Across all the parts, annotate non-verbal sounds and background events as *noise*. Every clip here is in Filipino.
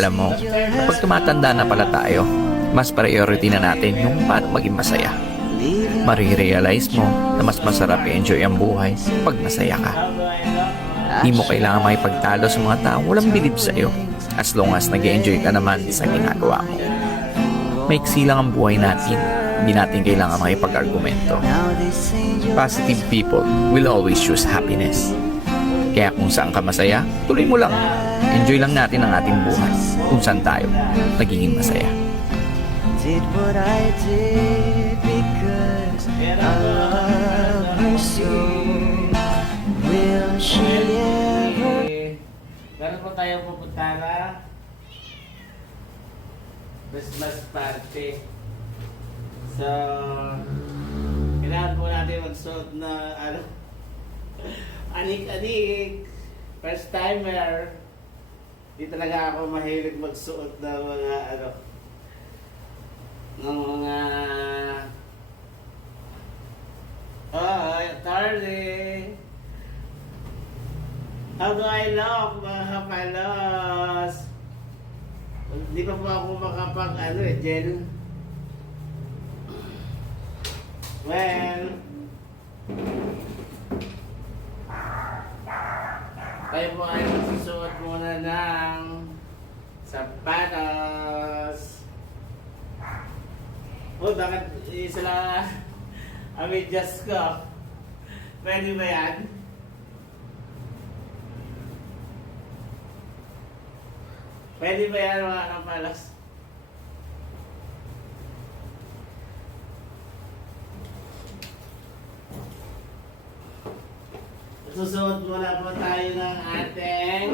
Alam mo, pag tumatanda na pala tayo, mas priority na natin yung paano maging masaya. Marirealize mo na mas masarap i-enjoy ang buhay pag masaya ka. Di mo kailangan makipagtalo sa mga taong walang bilib sa'yo as long as nag enjoy ka naman sa ginagawa mo. Maiksi lang ang buhay natin. Hindi natin kailangan makipag-argumento. Positive people will always choose happiness. Kaya kung saan ka masaya, tuloy mo lang. Enjoy lang natin ang ating buhay kung saan tayo nagiging masaya. Did what I did because I love her so. Will she ever? Meron po tayong pupunta na Christmas party. So, kailangan po natin magsuot na ano, anik-anik. First timer. Di talaga ako mahilig magsuot ng mga ano, ng mga Oh, Charlie! How do I look, mga kapalos? Hindi pa po ako makapag, ano eh, gel. Well, tayo po ay magsusuot muna ng sapatos. Oh, bakit isa lang *laughs* ang medyas ko? Pwede ba yan? Pwede ba yan mga kapalas? Susuot muna po tayo ng ating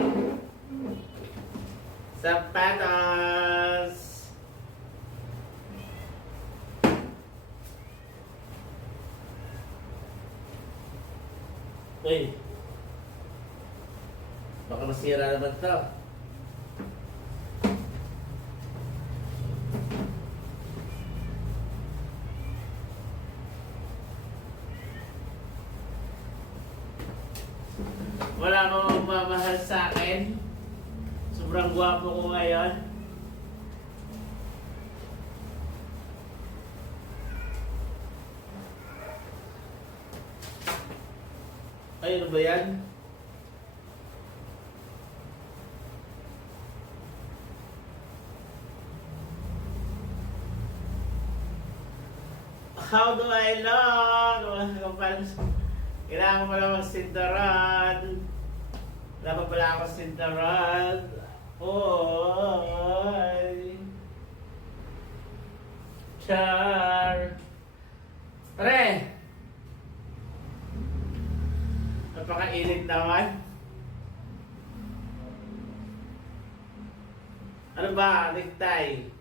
sapatos. Uy. Baka masira naman to. Wala pa magmamahal sa akin. Sobrang gwapo ko ngayon. Ay, ano ba yan? How do I look? Kapalas. Kailangan ko pala magsintaran. Wala pa pala ako sintaran. Oy. Char. Pre! Napakainit naman. Ano ba? Necktie.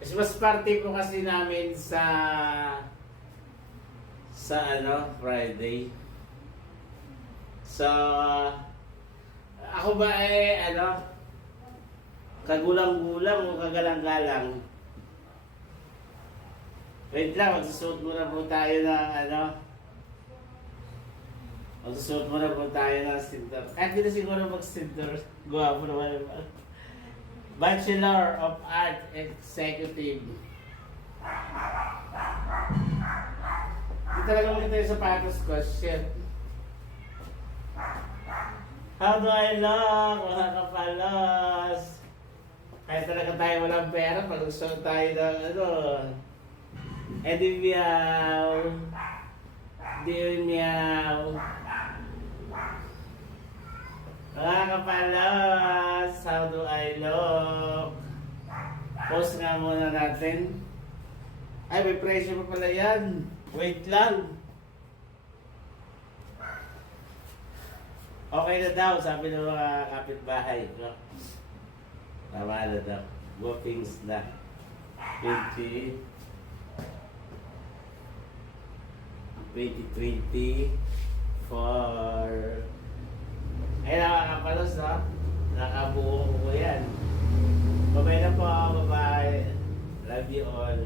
Christmas party po kasi namin sa sa ano, Friday. So, ako ba eh, ano, kagulang-gulang o kagalang-galang? Wait lang, magsusuot muna po tayo ng ano, magsusuot muna po tayo ng sinter. Kahit hindi siguro mag-sinter, gawa mo naman naman. Bachelor of Art Executive. Hindi talaga makita yung sapatos ko. Shit. How do I look, mga kapalos? Kaya talaga tayo walang pera pag gusto tayo ng ano. Eddie Meow. Dear Meow. Mga kapalos, how do I look? Post nga muna natin. Ay, may presyo pa pala yan. Wait lang. Okay na daw, sabi ng mga kapitbahay. No? Tama na daw. Bookings na. 20 2020 for ay nakakapalos no? Nakabuo ko yan. Babay na po, babae. Love you all.